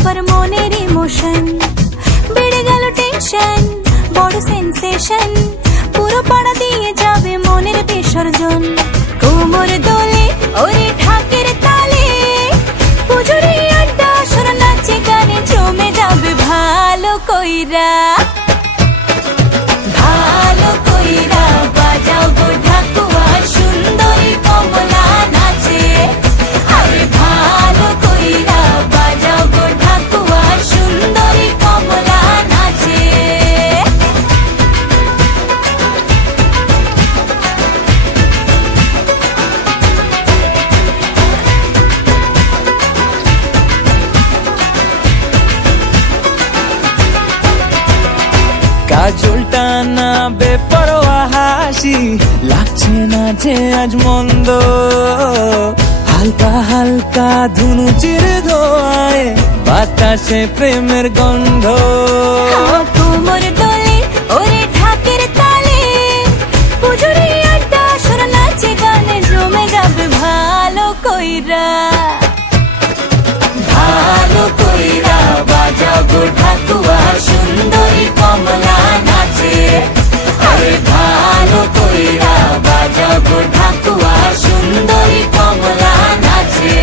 সবার মনের ইমোশন, বেড়ে গেল টেনশন, বড় সেন্সেশন, পুরো পাড়া দিয়ে যাবে মনের বিসর্জন। কোমর দোলে ওরে ঢাকের তালে, পুজোরে আড্ডা আসর নাচে গানে জমে যাবে ভালো কইরা। ভালো কইরা বাজাও গো ঢাকুয়া, সুন্দরী কমলা নাচে। আরে ভালো কইরা বাজাও গো ঢাকুয়া, সুন্দরী কমলা নাচে। কাজলটা না বেপরোয়া হাসি, লাগছে না যে আজ মন্দ। হালকা হালকা ধুনুচির ধোঁয়ায় বাতাসে প্রেমের গন্ধ। কোমর দোলে ওরে ঢাকের তালে, পুজোরে আড্ডা আসর নাচে গানে জমে যাবে ভালো কইরা। ভালো কইরা বাজাও গো ঢাকুয়া, সুন্দরী কমলা নাচে। আরে ভালো কইরা বাজাও গো ঢাকুয়া, সুন্দরী কমলা নাচে।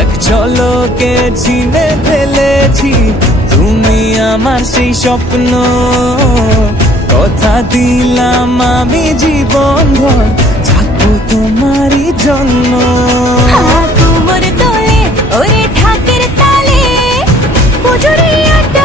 এক ঝলকে চিনে ফেলেছি তুমি আমার সেই স্বপ্ন। কথা দিলাম আমি জীবন ভর থাকবো তোমারই জন্য। কোমর দোলে ওরে ঢাকের তালে, পুজোরে আড্ডা